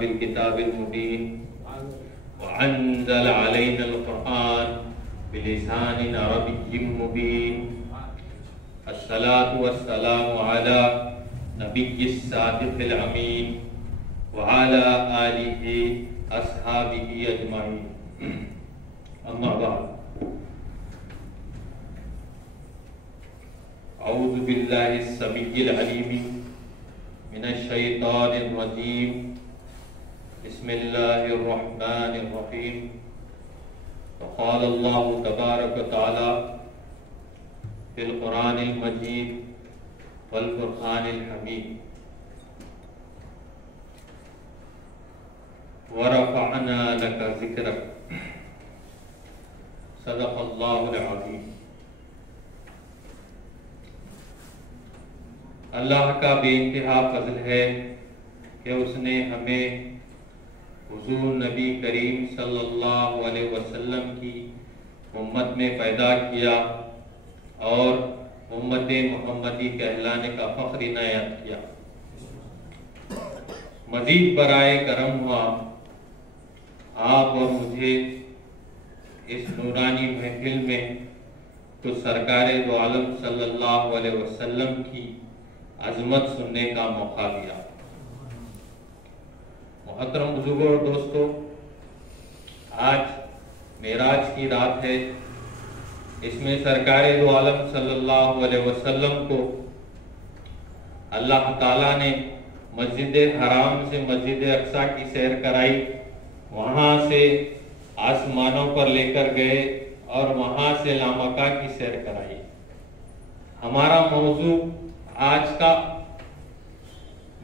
بالكتاب المبين وأنزل علينا القرآن بلسان عربي مبين الصلاة والسلام على نبي الصادق الأمين وعلى آله أصحابه أجمعين أما بعد أعوذ بالله السميع العليم من الشيطان الرجيم بسم الله الرحمن الرحيم وقال الله تبارك وتعالى في القرآن المجيد والقرآن الحميد ورفعنا لك ذكرك صدق الله العظيم۔ اللہ کا بے انتہا فضل ہے کہ اس نے ہمیں حضور نبی کریم صلی اللہ علیہ وسلم کی امت میں پیدا کیا اور امت محمدی کہلانے کا فخر عنایت کیا۔ مزید برائے کرم ہوا آپ اور مجھے اس نورانی محفل میں تو سرکار دو عالم صلی اللہ علیہ وسلم کی عظمت سننے کا موقع دیا۔ محترم بزرگوں اور دوستو، آج معراج کی رات ہے۔ اس میں سرکار دو عالم صلی اللہ علیہ وسلم کو اللہ تعالیٰ نے مسجد حرام سے مسجد اقصی کی سیر کرائی، وہاں سے آسمانوں پر لے کر گئے اور وہاں سے لامکہ کی سیر کرائی۔ ہمارا موضوع آج کا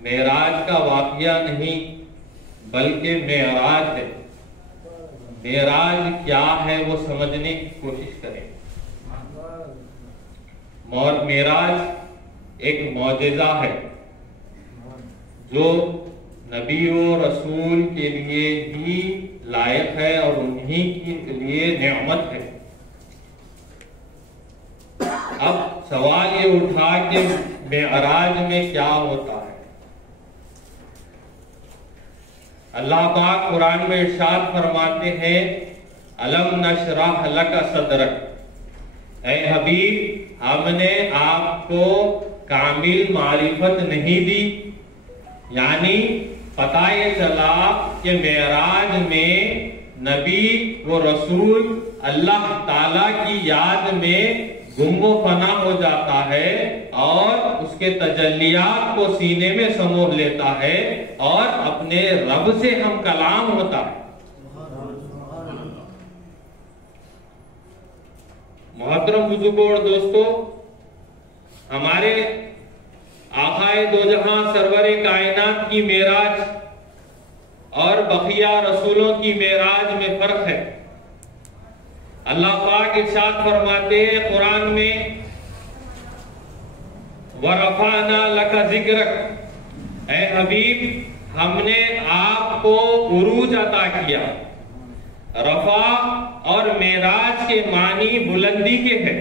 معراج کا واقعہ نہیں بلکہ معراج ہے۔ معراج کیا ہے وہ سمجھنے کی کوشش کریں۔ معراج ایک معجزہ ہے جو نبی و رسول کے لیے ہی لائق ہے اور انہی کے لیے نعمت ہے۔ اب سوال یہ اٹھا کہ معراج میں کیا ہوتا ہے؟ اللہ پاک قرآن میں ارشاد فرماتے ہیں الم نشرح لک صدرک، اے حبیب ہم نے آپ کو کامل معرفت نہیں دی، یعنی پتہ یہ چلا کہ معراج میں نبی و رسول اللہ تعالی کی یاد میں گم و فنا ہو جاتا ہے اور اس کے تجلیات کو سینے میں سمو لیتا ہے اور اپنے رب سے ہم کلام ہوتا ہے۔ محترم بزرگوں اور دوستو، ہمارے آقائے دو جہاں سرور کائنات کی معراج اور بقیہ رسولوں کی معراج میں فرق ہے۔ اللہ پاک ارشاد فرماتے ہیں قرآن میں وَرَفَعْنَا لَكَ ذِكْرَكَ، اے حبیب ہم نے آپ کو عروج عطا کیا۔ رفع اور معراج کے معنی بلندی کے ہیں۔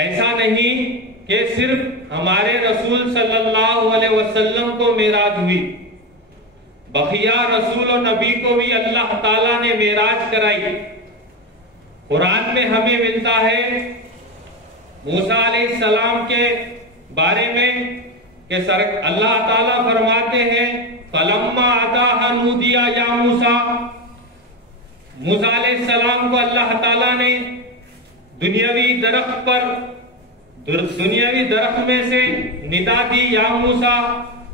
ایسا نہیں کہ صرف ہمارے رسول صلی اللہ علیہ وسلم کو معراج ہوئی، بقیہ رسول و نبی کو بھی اللہ تعالیٰ نے معراج کرائی۔ قرآن میں ہمیں ملتا ہے موسیٰ علیہ السلام کے بارے میں کہ اللہ تعالیٰ فرماتے ہیں فَلَمَّا أَتَاهَا نُودِيَ يَا مُوسَىٰ، موسیٰ علیہ السلام کو اللہ تعالیٰ نے دنیاوی درخت میں سے ندا دی یا موسیٰ،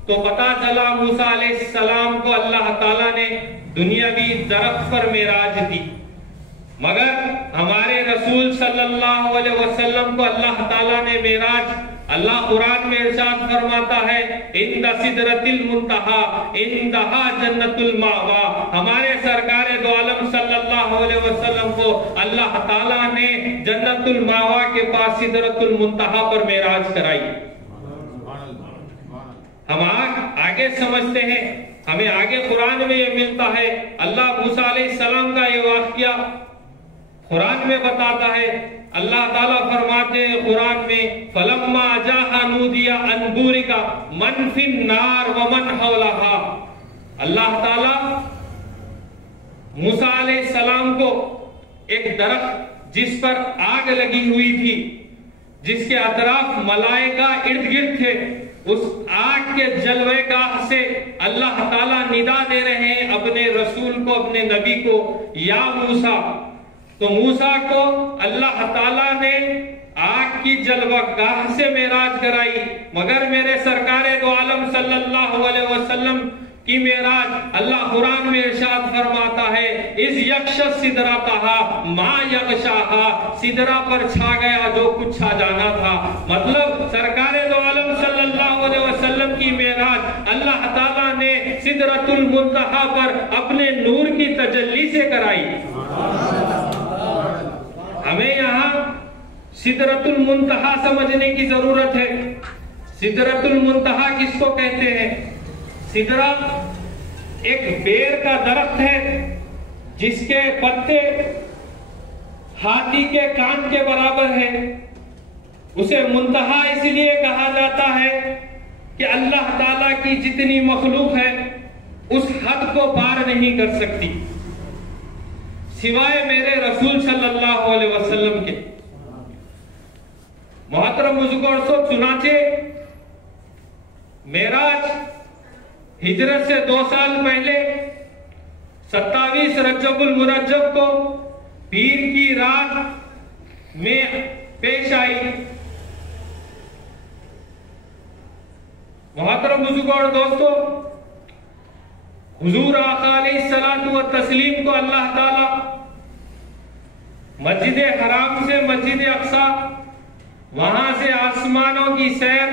تو پتا چلا موسیٰ علیہ السلام کو اللہ تعالیٰ نے دنیاوی درخت پر معراج دی، مگر ہمارے رسول صلی اللہ علیہ وسلم کو اللہ تعالیٰ نے معراج اللہ قرآن میں ارشاد فرماتا ہے عند سدرۃ المنتہیٰ عندہا جنت المأویٰ، ہمارے سرکار دو عالم صلی اللہ علیہ وسلم کو اللہ تعالیٰ نے جنت المأویٰ کے پاس سدرۃ المنتہیٰ پر معراج کرائی۔ ہم آگے سمجھتے ہیں، ہمیں آگے قرآن میں یہ ملتا ہے اللہ موسیٰ علیہ السلام کا یہ واقعہ قرآن میں بتاتا ہے، اللہ تعالیٰ فرماتے ہیں قرآن میں فَلَمَّا جَاءَ نُودِيَ أَن بُورِكَ مَن فِي النَّارِ وَمَنْ حَوْلَهَا۔ اللہ تعالیٰ موسیٰ علیہ السلام کو ایک درخت جس پر آگ لگی ہوئی تھی، جس کے اطراف ملائکہ ارد گرد تھے، اس آگ کے جلوے گاہ سے اللہ تعالیٰ ندا دے رہے ہیں اپنے رسول کو، اپنے نبی کو، یا موسیٰ۔ تو موسیٰ کو اللہ تعالیٰ نے آگ کی جلوہ گاہ سے معراج کرائی، مگر میرے سرکار دو عالم صلی اللہ علیہ وسلم کی معراج اللہ قرآن میں ارشاد فرماتا ہے اِذْ یَغْشَى السِّدْرَةَ مَا یغشاہا، سدرہ پر چھا گیا جو کچھ چھا جانا تھا۔ مطلب سرکار دو عالم صلی اللہ علیہ وسلم کی معراج اللہ تعالیٰ نے سدرۃ المنتہا پر اپنے نور کی تجلی سے کرائی۔ ہمیں یہاں سدرۃ المنتہا سمجھنے کی ضرورت ہے۔ سدرۃ المنتہا کس کو کہتے ہیں؟ سدرہ ایک بیر کا درخت ہے جس کے پتے ہاتھی کے کان کے برابر ہیں۔ اسے منتہا اس لیے کہا جاتا ہے کہ اللہ تعالیٰ کی جتنی مخلوق ہے اس حد کو پار نہیں کر سکتی سوائے میرے رسول صلی اللہ علیہ وسلم کے۔ محترم بزرگوں، چنانچہ معراج ہجرت سے 2 سال پہلے 27 رجب المرجب کو پیر کی رات میں پیش آئی۔ محترم بزرگوں اور دوستو، حضور آقا علیہ الصلوۃ والتسلیم کو اللہ تعالی مسجد حرام سے مسجد اقصی، وہاں سے آسمانوں کی سیر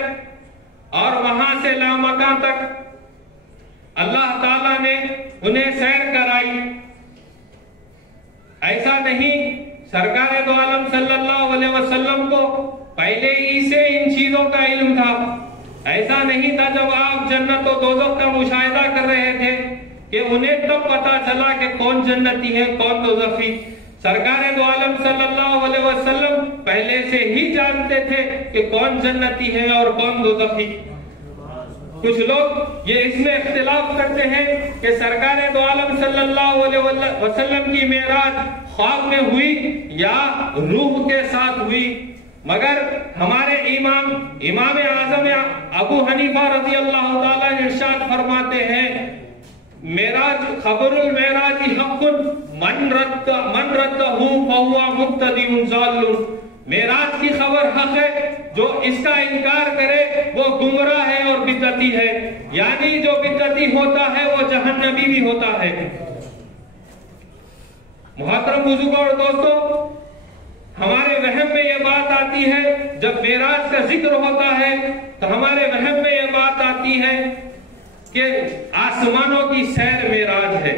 اور وہاں سے لامکان تک اللہ تعالیٰ نے انہیں سیر کرائی۔ ایسا نہیں، سرکار دو عالم صلی اللہ علیہ وسلم کو پہلے ہی سے ان چیزوں کا علم تھا۔ ایسا نہیں تھا جب آپ جنت و دوزخ کا مشاہدہ کر رہے تھے کہ انہیں تب پتا چلا کہ کون جنتی ہے کون دوزخی۔ سرکار دو عالم صلی اللہ علیہ وسلم پہلے سے ہی جانتے تھے کہ کون جنتی ہے اور کون دوزخی۔ کچھ لوگ یہ اس میں اختلاف کرتے ہیں کہ سرکار دو عالم صلی اللہ علیہ وسلم کی معراج خواب میں ہوئی یا روح کے ساتھ ہوئی، مگر ہمارے امام اعظم ابو حنیفہ رضی اللہ تعالیٰ ارشاد فرماتے ہیں معراج خبر المعراج حق من رده فهو مبتدع ضال۔ معراج کی خبر حق ہے، جو اس کا انکار کرے وہ گمراہ ہے اور بدعتی ہے، یعنی جو بدعتی ہوتا ہے وہ جہنمی بھی ہوتا ہے۔ محترم بزرگوں اور دوستو، ہمارے وہم میں یہ بات آتی ہے جب معراج کا ذکر ہوتا ہے تو ہمارے وہم میں یہ بات آتی ہے کہ آسمانوں کی سیر معراج ہے۔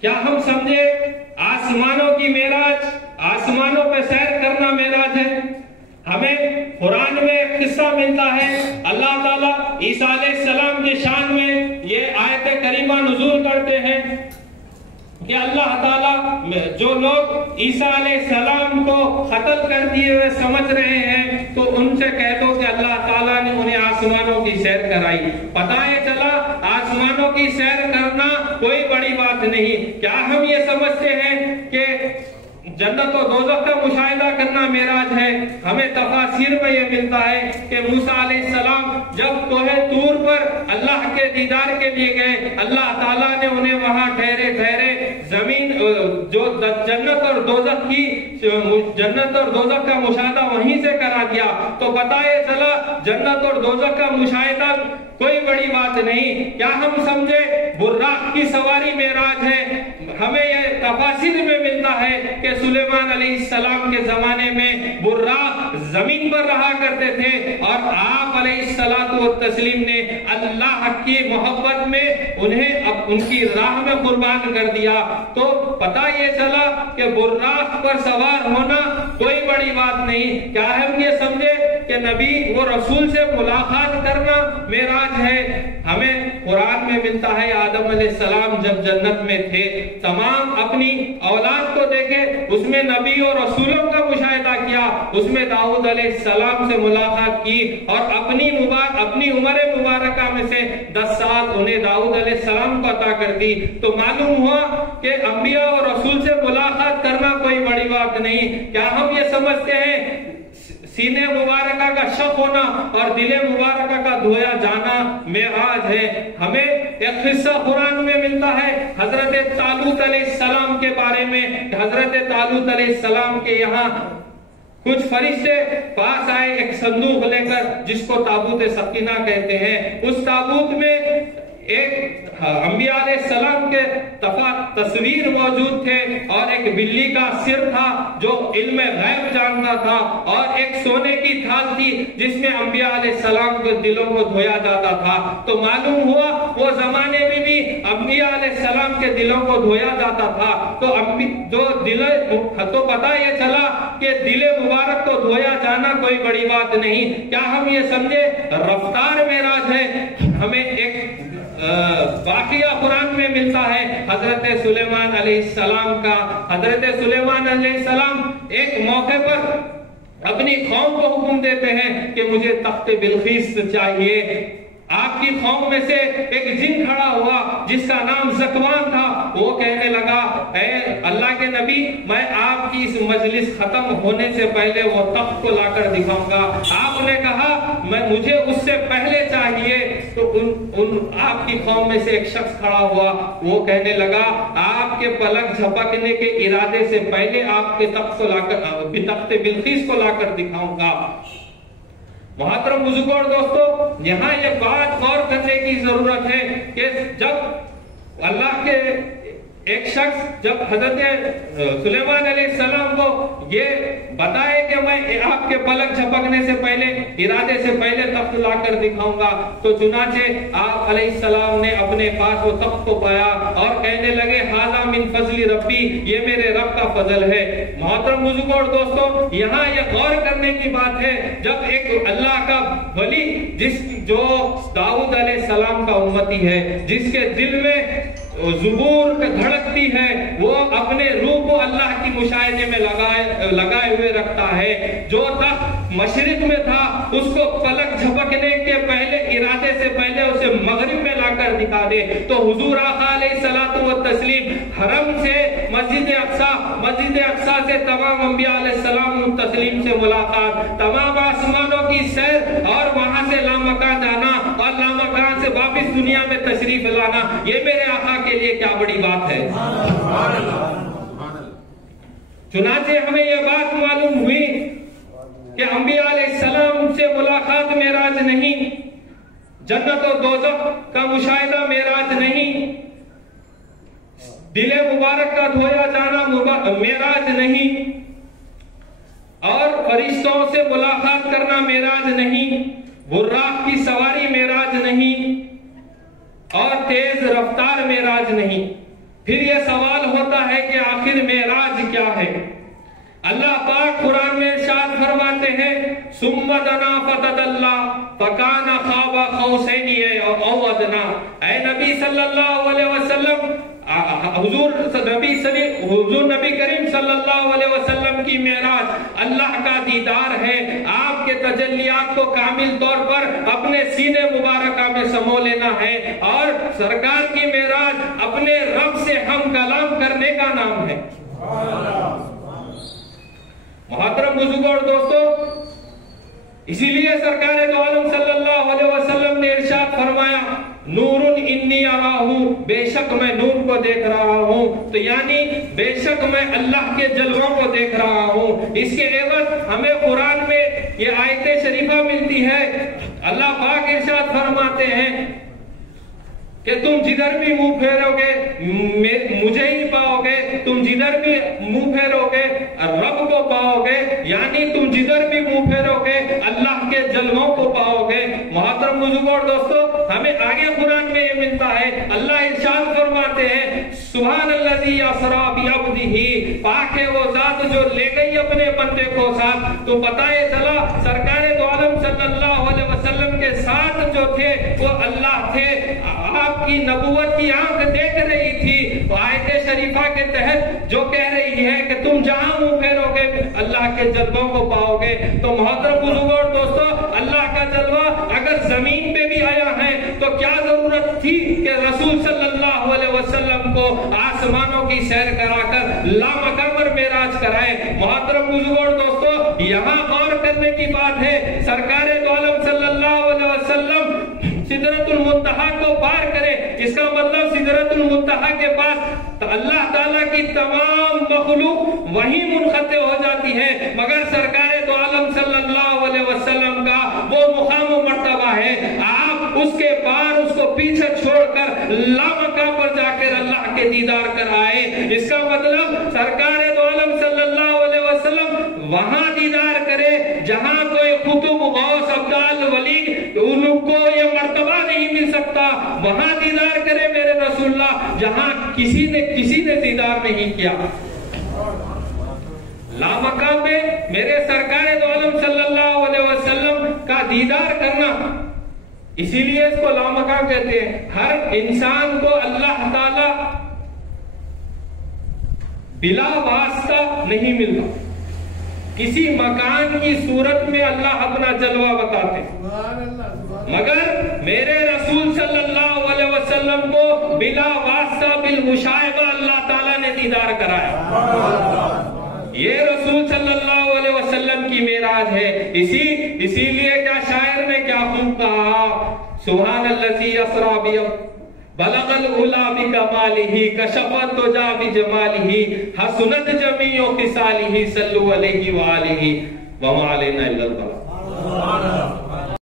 کیا ہم سمجھے آسمانوں کی معراج، آسمانوں پہ سیر کرنا معراج ہے؟ ہمیں قرآن میں ایک قصہ ملتا ہے، اللہ تعالیٰ عیسیٰ علیہ السلام کی شان میں یہ آیت کریمہ نزول کرتے ہیں کہ اللہ تعالیٰ جو لوگ عیسیٰ علیہ السلام کو قتل کر دیے ہوئے سمجھ رہے ہیں تو ان سے کہہ دو کہ اللہ تعالیٰ نے انہیں آسمانوں کی سیر کرائی۔ پتہ ہے چلا آسمانوں کی سیر کرنا کوئی بڑی بات نہیں۔ کیا ہم یہ سمجھتے ہیں کہ جنت و دوزخ کا مشاہدہ کرنا معراج ہے؟ ہمیں تفاسیر میں یہ ملتا ہے کہ موسیٰ علیہ السلام جب کوہ طور پر اللہ کے دیدار کے لیے گئے، اللہ تعالیٰ نے انہیں وہاں ٹھہرے زمین جو جنت اور دوزخ کا مشاہدہ وہیں سے کرا دیا۔ تو پتہ یہ چلا جنت اور دوزخ کا مشاہدہ کوئی بڑی بات نہیں۔ کیا ہم سمجھے براق کی سواری معراج ہے؟ ہمیں یہ تفاسیر میں ملتا ہے کہ سلیمان علیہ السلام کے زمانے میں براق زمین پر رہا کرتے تھے اور آپ علیہ الصلوۃ والتسلیم نے اللہ کی محبت میں انہیں ان کی راہ میں قربان کر دیا۔ تو پتہ یہ چلا کہ براق پر سوار ہونا کوئی بڑی بات نہیں۔ کیا ہم یہ سمجھے کہ نبی وہ رسول سے ملاقات کرنا معراج ہے۔ ہمیں قرآن میں ملتا ہے آدم علیہ السلام جب جنت میں تھے، تمام اپنی اولاد کو دیکھے، اس میں نبی اور رسولوں کا مشاہدہ کیا، اس میں داؤد علیہ السلام سے ملاقات کی، اور اپنی عمر مبارکہ میں سے 10 سال انہیں داؤد علیہ السلام کو عطا کر دی۔ تو معلوم ہوا کہ انبیاء اور رسول سے ملاقات کرنا کوئی بڑی بات نہیں۔ کیا ہم یہ سمجھتے ہیں سینے مبارکہ کا شق ہونا اور دل مبارکہ کا دھویا جانا معراج ہے؟ ہمیں ایک قصہ قرآن میں ملتا ہے حضرت طالوت علیہ السلام کے بارے میں۔ حضرت طالوت علیہ السلام کے یہاں کچھ فرشتے پاس آئے ایک صندوق لے کر، جس کو تابوت سکینہ کہتے ہیں۔ اس تابوت میں ایک انبیاء علیہ السلام کے تصویر موجود تھے، اور ایک بلی کا سر تھا جو علم غیب جانتا تھا، اور ایک سونے کی تھال تھی جس میں انبیاء علیہ السلام کے دلوں کو دھویا جاتا تھا۔ تو معلوم ہوا وہ زمانے میں بھی انبیاء علیہ السلام کے دلوں کو دھویا جاتا تھا۔ تو پتہ یہ چلا کہ دل مبارک کو دھویا جانا کوئی بڑی بات نہیں۔ کیا ہم یہ سمجھے رفتار معراج ہے؟ ہمیں ایک واقعہ قرآن میں ملتا ہے حضرت سلیمان علیہ السلام کا۔ حضرت سلیمان علیہ السلام ایک موقع پر اپنی قوم کو حکم دیتے ہیں کہ مجھے تخت بلقیس چاہیے۔ آپ کی قوم میں سے ایک جن کھڑا ہوا جس کا نام زکوان تھا، وہ کہنے لگا اے اللہ کے نبی، میں آپ کی اس مجلس ختم ہونے سے پہلے وہ تخت کو لا کر دکھاؤں گا۔ آپ نے کہا مجھے اس سے پہلے چاہیے۔ تو آپ کی قوم میں سے ایک شخص کھڑا ہوا، وہ کہنے لگا آپ کے پلک جھپکنے کے ارادے سے پہلے آپ کے تخت بلقیس کو لا کر دکھاؤں گا۔ محترم بزرگوں اور دوستو، یہاں یہ بات غور کرنے کی ضرورت ہے کہ جب اللہ کے ایک شخص جب حضرت سلیمان علیہ السلام کو یہ بتائے کہ میں آپ کے پلک جھپکنے سے پہلے ارادے سے پہلے تخت لا کر دکھاؤں گا، تو چنانچہ آپ علیہ السلام نے اپنے پاس وہ تخت کو پایا اور کہنے لگے ھذا من فضل ربی، یہ میرے رب کا فضل ہے۔ محترم بزرگوں اور دوستو، یہاں یہ غور کرنے کی بات ہے، جب ایک اللہ کا ولی جو داؤد علیہ السلام کا امتی ہے، جس کے دل میں زبور دھڑکتی ہے، وہ اپنے روح کو اللہ کی مشاہدے میں لگائے ہوئے رکھتا ہے، جو تخت مشرق میں تھا اس کو پلک جھپکنے کے پہلے ارادے سے پہلے اسے مغرب میں لا کر دکھا دے، تو حضور آقا علیہ الصلوۃ والتسلیم حرم سے مسجد اقصی سے تمام انبیاء علیہ السلام تسلیم سے ملاقات، تمام آسمانوں کی سیر، اور وہاں سے لامکان جانا اور لامکان سے واپس دنیا میں تشریف لانا، یہ میرے آقا کے لیے کیا بڑی بات ہے۔ چنانچہ ہمیں یہ بات معلوم ہوئی کہ انبیاء علیہ السلام سے ملاقات معراج نہیں، جنت و دوزخ کا مشاہدہ معراج نہیں، دل مبارک کا دھویا جانا معراج نہیں، اور فرشتوں سے ملاقات کرنا معراج نہیں، براق کی سواری معراج نہیں، اور تیز رفتار معراج نہیں۔ پھر یہ سوال ہوتا ہے کہ آخر معراج کیا ہے؟ اللہ پاک قرآن میں ارشاد فرماتے ہیں ثم دنا فتدلا فکان قاب قوسین او ادنا۔ اے نبی صلی اللہ علیہ وسلم، حضور نبی کریم صلی اللہ علیہ وسلم کی معراج اللہ کا دیدار ہے، آپ کے تجلیات کو کامل طور پر اپنے سینے مبارکہ میں سمو لینا ہے، اور سرکار کی معراج اپنے رب سے ہم کلام کرنے کا نام ہے۔ محترم بزرگوں اور دوستو، اسی لیے سرکار دو عالم صلی اللہ علیہ وسلم نے ارشاد فرمایا نور انی اراہو، بے شک میں نور کو دیکھ رہا ہوں، تو یعنی بے شک میں اللہ کے جلووں کو دیکھ رہا ہوں۔ اس کے عوض ہمیں قرآن میں یہ آیت شریفہ ملتی ہے، اللہ پاک ارشاد فرماتے ہیں کہ تم جدھر بھی منہ پھیرو گے مجھے ہی پاؤ گے، تم جدھر بھی منہ پھیرو گے رب کو پاؤ گے، یعنی تم جدھر بھی منہ پھیرو گے اللہ کے جلووں کو پاؤ گے۔ محترم بزرگوں اور دوستو، ہمیں آگے قرآن میں یہ ملتا ہے، اللہ ارشاد فرماتے ہیں سبحان الذی اسری بعبدہ، پاک ہے وہ ذات جو لے گئی اپنے بندے کو ساتھ۔ تو پتہ یہ چلا سرکار دو عالم جو تھے وہ اللہ تھے. آپ کی نبوت کی آنکھ دیکھ رہی تھی. تو آیت شریفہ کے تحت جو کہہ رہی ہے کہ تم جہاں منہ پھیرو گے اللہ کے جلووں کو پاؤ گے. تو محترم بزرگوں اور دوستو، اللہ کا جلوہ اگر زمین پہ بھی آیا ہے تو کیا ضرورت تھی کہ رسول صلی اللہ علیہ وسلم کو آسمانوں کی سیر کرا کر لامکان معراج کرائے. محترم بزرگوں اور دوستو، یہاں غور کرنے کی بات ہے، سرکار دو عالم صلی اللہ علیہ وسلم سدرۃ المنتہا کو پار کرے. اس کا مطلب سدرۃ المنتہا کے پاس اللہ تعالیٰ کی تمام مخلوق وہی منقطع ہو جاتی ہے، مگر سرکار دو عالم صلی اللہ علیہ وسلم کا وہ مقام و مرتبہ ہے. آپ اس کے پار اس کو پیچھے چھوڑ کر لامکان پر جا کر اللہ کے دیدار کر آئے. اس کا مطلب سرکار دو عالم صلی اللہ علیہ وسلم وہاں دیدار کرے جہاں کوئی قطب غوث ابدال ولی ان کو یہ مرتبہ نہیں مل سکتا. وہاں دیدار کرے میرے رسول اللہ جہاں کسی نے دیدار نہیں کیا. لامکان میں میرے سرکار دو عالم صلی اللہ علیہ وسلم کا دیدار کرنا، اسی لیے اس کو لامکان کہتے ہیں. ہر انسان کو اللہ تعالی بلا واسطہ نہیں ملتا، کسی مکان کی صورت میں اللہ اپنا جلوہ بتاتے، مگر میرے رسول صلی اللہ علیہ وسلم کو بلا واسطہ بالمشاہدہ اللہ تعالیٰ نے دیدار کرایا. یہ رسول صلی اللہ علیہ وسلم کی معراج ہے. اسی لیے کیا شاعر نے کیا خوب کہا، سبحان الذی اسری بعبدہ بلغ العلا بکمالہ کشف الدجی بجمالہ حسنت جمیع خصالہ صلوا علیہ وآلہ وما علینا الا البلاغ.